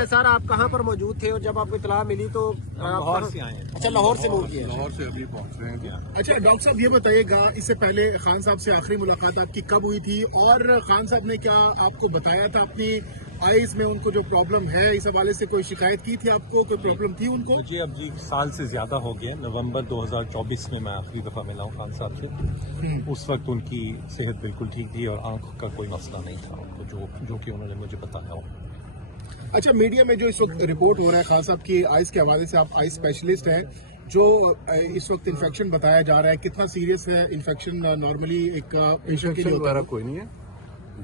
ہیں سر، آپ کہاں پر موجود تھے اور جب آپ کو اطلاع ملی تو لاہور سے آئے ہیں. اچھا لاہور سے موو کیا؟ لاہور سے ابھی پہنچ رہے ہیں. اچھا ڈاکٹر صاحب یہ بتائیے گا، اس سے پہلے خان صاحب سے آخری ملاقات آپ کی کب ہوئی تھی، اور خان صاحب نے کیا آپ کو بتایا تھا اپنی آئیز میں ان کو جو پرابلم ہے اس حوالے سے کوئی شکایت کی تھی آپ کو، کوئی پرابلم تھی ان کو؟ مجھے اب سال سے زیادہ ہو گیا. نومبر 2024 میں آخری دفعہ ملا ہوں خان صاحب سے. اس وقت ان کی صحت بالکل ٹھیک تھی اور آنکھ کا کوئی مسئلہ نہیں تھا ان کو، جو کہ انہوں نے مجھے بتایا ہو. اچھا میڈیا میں جو اس وقت رپورٹ ہو رہا ہے خان صاحب کی آئیز کے حوالے سے، آپ آئیز اسپیشلسٹ ہیں، جو اس وقت انفیکشن بتایا جا رہا ہے کتنا سیریس ہے انفیکشن؟ نارملی ایک پیشنٹ کے لیے وغیرہ کوئی نہیں ہے،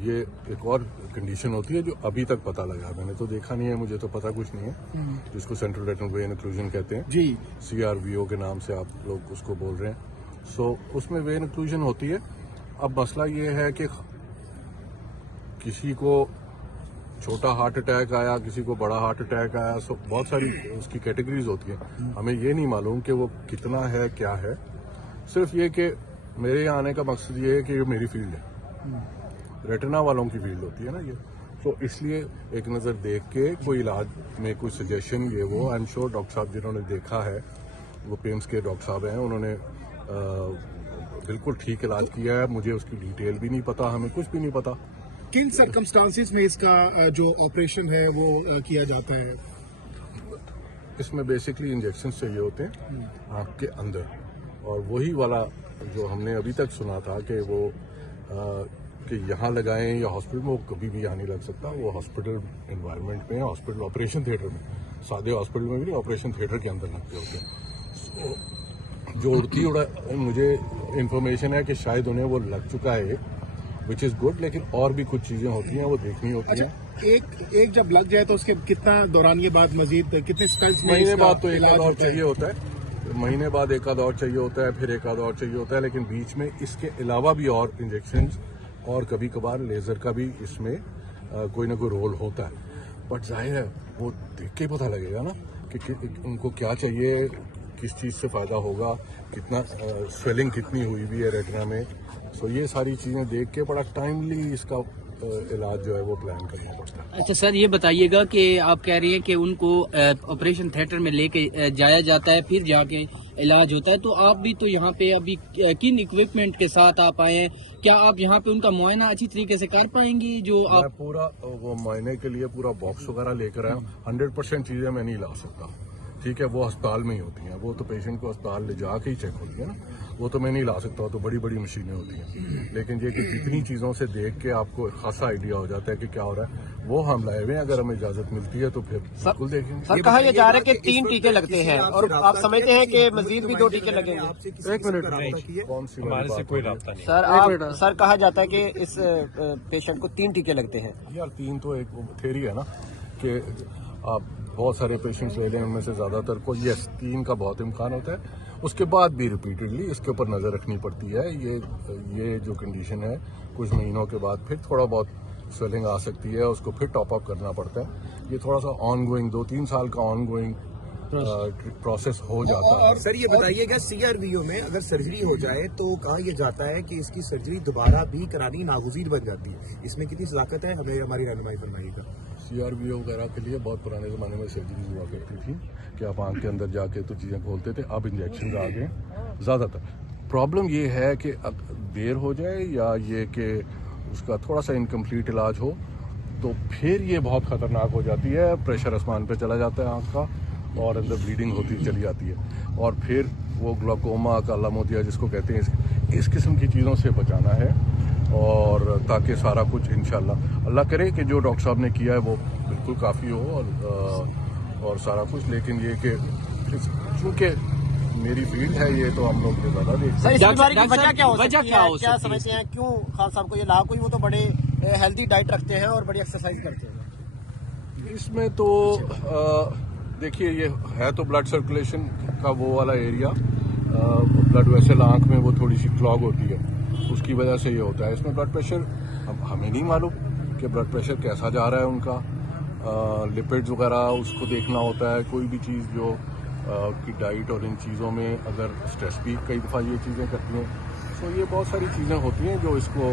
یہ ایک اور کنڈیشن ہوتی ہے جو ابھی تک پتہ لگا. میں نے تو دیکھا نہیں ہے، مجھے تو پتہ کچھ نہیں ہے، جس کو سینٹرل ریٹنل وین اوکلوژن کہتے ہیں جی، CRVO کے نام سے آپ لوگ اس کو بول رہے ہیں. سو اس میں وین اوکلوژن ہوتی ہے. اب مسئلہ یہ ہے کہ کسی کو چھوٹا ہارٹ اٹیک آیا، کسی کو بڑا ہارٹ اٹیک آیا، سو بہت ساری اس کی کیٹیگریز ہوتی ہیں. ہمیں یہ نہیں معلوم کہ وہ کتنا ہے کیا ہے. صرف یہ کہ میرے یہاں آنے کا مقصد یہ ہے کہ یہ میری فیلڈ ہے، ریٹنا والوں کی فیلڈ ہوتی ہے نا یہ. تو اس لیے ایک نظر دیکھ کے کوئی علاج میں کوئی سجیشن یہ وہ آئی ایم شیور ڈاکٹر صاحب جنہوں نے دیکھا ہے وہ پیمس کے ڈاکٹر صاحب ہیں، انہوں نے بالکل ٹھیک علاج کیا ہے. مجھے اس کی ڈیٹیل بھی نہیں پتا، ہمیں کچھ بھی نہیں پتا. کن سرکمسٹانسز میں اس کا جو آپریشن ہے وہ کیا جاتا ہے؟ اس میں بیسکلی انجیکشن چاہیے ہوتے ہیں آنکھ کے اندر، اور وہی والا جو ہم نے ابھی تک سنا تھا کہ وہ کہ یہاں لگائیں یا ہاسپٹل میں، وہ کبھی بھی یہاں نہیں لگ سکتا. وہ ہاسپٹل انوائرمنٹ میں، ہاسپٹل آپریشن تھیٹر میں، سادے ہاسپٹل میں بھی نہیں، آپریشن تھیٹر کے اندر لگتے ہوتے ہیں. جو اڑتی مجھے انفارمیشن ہے کہ شاید انہیں وہ لگ چکا ہے، وچ از گڈ، لیکن اور بھی کچھ چیزیں ہوتی ہیں وہ دیکھنی ہوتی ہیں. ایک جب لگ جائے تو اس کے کتنا دورانیے بعد مزید کتنے سپیلز میں مہینے بعد تو ایک آدھ اور چاہیے ہوتا ہے، مہینے بعد ایک آدھ اور چاہیے ہوتا ہے، پھر ایک آدھ اور چاہیے ہوتا ہے. لیکن بیچ میں اس کے علاوہ بھی اور انجیکشنز اور کبھی کبھار لیزر کا بھی اس میں کوئی نہ کوئی رول ہوتا ہے. بٹ ظاہر ہے وہ دیکھ کے پتہ لگے گا نا کہ ان کو کیا چاہیے، کس چیز سے فائدہ ہوگا، کتنا سویلنگ کتنی ہوئی ہوئی ہے ریٹنا میں. سو یہ ساری چیزیں دیکھ کے بڑا ٹائملی اس کا علاج جو ہے وہ پلان کرنا پڑتا ہے. اچھا سر یہ بتائیے گا کہ آپ کہہ رہی ہیں کہ ان کو آپریشن تھیٹر میں لے کے جایا جاتا ہے، پھر جا کے علاج ہوتا ہے، تو آپ بھی تو یہاں پہ ابھی کن اکوپمنٹ کے ساتھ آپ آئے ہیں؟ کیا آپ یہاں پہ ان کا معائنہ اچھی طریقے سے کر پائیں گی؟ جو میں آپ پورا وہ معائنے کے لیے پورا باکس وغیرہ لے کر آیا ہوں. 100% چیزیں میں نہیں لا سکتا، ٹھیک ہے، وہ ہسپتال میں ہی ہوتی ہیں، وہ تو پیشنٹ کو ہسپتال لے جا کے ہی چیک ہوتی ہے نا، وہ تو میں نہیں لا سکتا، تو بڑی بڑی مشینیں ہوتی ہیں. لیکن یہ کہ جتنی چیزوں سے دیکھ کے آپ کو خاصا آئیڈیا ہو جاتا ہے کہ کیا ہو رہا ہے، وہ ہم لائے ہوئے ہیں. اگر ہمیں اجازت ملتی ہے تو پھر بالکل دیکھیں گے. سر کہا یہ جا رہا ہے کہ 3 ٹیکے لگتے ہیں، اور آپ سمجھتے ہیں کہ مزید بھی 2 ٹیکے لگیں گے؟ ایک منٹ، کون سی ہمارے سے کوئی رابطہ نہیں. سر کہا جاتا ہے کہ اس پیشنٹ کو 3 ٹیکے لگتے ہیں. یار 3 تو ایک تھیوری ہے نا کہ آپ بہت سارے پیشنٹس لے لیں، ان میں سے زیادہ تر کو 3 کا بہت امکان ہوتا ہے. اس کے بعد بھی ریپیٹڈلی اس کے اوپر نظر رکھنی پڑتی ہے. یہ جو کنڈیشن ہے کچھ مہینوں کے بعد پھر تھوڑا بہت سویلنگ آ سکتی ہے، اس کو پھر ٹاپ اپ کرنا پڑتا ہے. یہ تھوڑا سا آن گوئنگ 2-3 سال کا آن گوئنگ پروسیس ہو جاتا ہے. اور سر یہ بتائیے گا CRVO میں اگر سرجری ہو جائے تو کہا یہ جاتا ہے کہ اس کی سرجری دوبارہ بھی کرانی ناگزیر بن جاتی ہے، اس میں کتنی صداقت ہے؟ ہمیں ہماری رہنمائی فرمائیے گا. CRVO وغیرہ کے لیے بہت پرانے زمانے میں سرجریز ہوا کرتی تھی کہ آپ آنکھ کے اندر جا کے تو چیزیں کھولتے تھے. اب انجیکشن آ گئے. زیادہ تر پرابلم یہ ہے کہ دیر ہو جائے یا یہ کہ اس کا تھوڑا سا انکمپلیٹ علاج ہو تو پھر یہ بہت خطرناک ہو جاتی ہے. پریشر آسمان پہ چلا جاتا ہے آنکھ کا، اور اندر بلیڈنگ ہوتی چلی جاتی ہے، اور پھر وہ گلاکوما کالا موتیا جس کو کہتے ہیں، اس قسم کی چیزوں سے بچانا ہے. اور تاکہ سارا کچھ انشاءاللہ اللہ کرے کہ جو ڈاکٹر صاحب نے کیا ہے وہ بالکل کافی ہو اور سارا کچھ. لیکن یہ کہ چونکہ میری فیلڈ ہے یہ تو ہم لوگ نے زیادہ دیکھتے سر ہیں. اس بیماری کی وجہ کیا ہو سکتی کیا ہے؟ ہو کیا سکتی ہے؟ سمجھتے ہیں کیوں خان صاحب کو یہ لاحق ہوئی؟ وہ تو بڑے ہیلدی ڈائٹ رکھتے ہیں اور بڑی ایکسرسائز کرتے ہیں. اس میں تو دیکھیے یہ ہے تو بلڈ سرکولیشن کا وہ والا ایریا، بلڈ ویسل آنکھ میں وہ تھوڑی سی کلاگ ہوتی ہے، اس کی وجہ سے یہ ہوتا ہے. اس میں بلڈ پریشر ہمیں نہیں معلوم کہ بلڈ پریشر کیسا جا رہا ہے ان کا. لپڈز وغیرہ اس کو دیکھنا ہوتا ہے. کوئی بھی چیز جو کی ڈائٹ اور ان چیزوں میں اگر اسٹریس بھی کئی دفعہ یہ چیزیں کرتی ہیں، سو یہ بہت ساری چیزیں ہوتی ہیں جو اس کو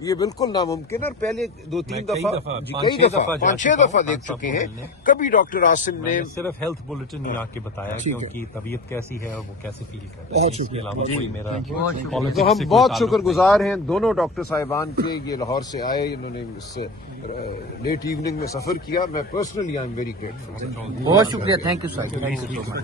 یہ بالکل ناممکن ہے، اور پہلے 2-3 میں دفعہ کئی دفعہ 5-6 دفعہ دیکھ چکے ہیں، کبھی ڈاکٹر عاصم نے میں نے صرف ہیلتھ بلٹن میں آ کے بتایا کہ ان کی طبیعت کیسی ہے اور وہ کیسے فیل کر رہے ہیں، اس کے علاوہ کوئی میرا politics تو ہم سے کوئی بہت تعلق شکر گزار ہیں دونوں ڈاکٹر صاحبان کے، یہ لاہور سے آئے، انہوں نے اس لیٹ ایوننگ میں سفر کیا، میں personally I am very grateful. بہت شکریہ، تھینک یو سر.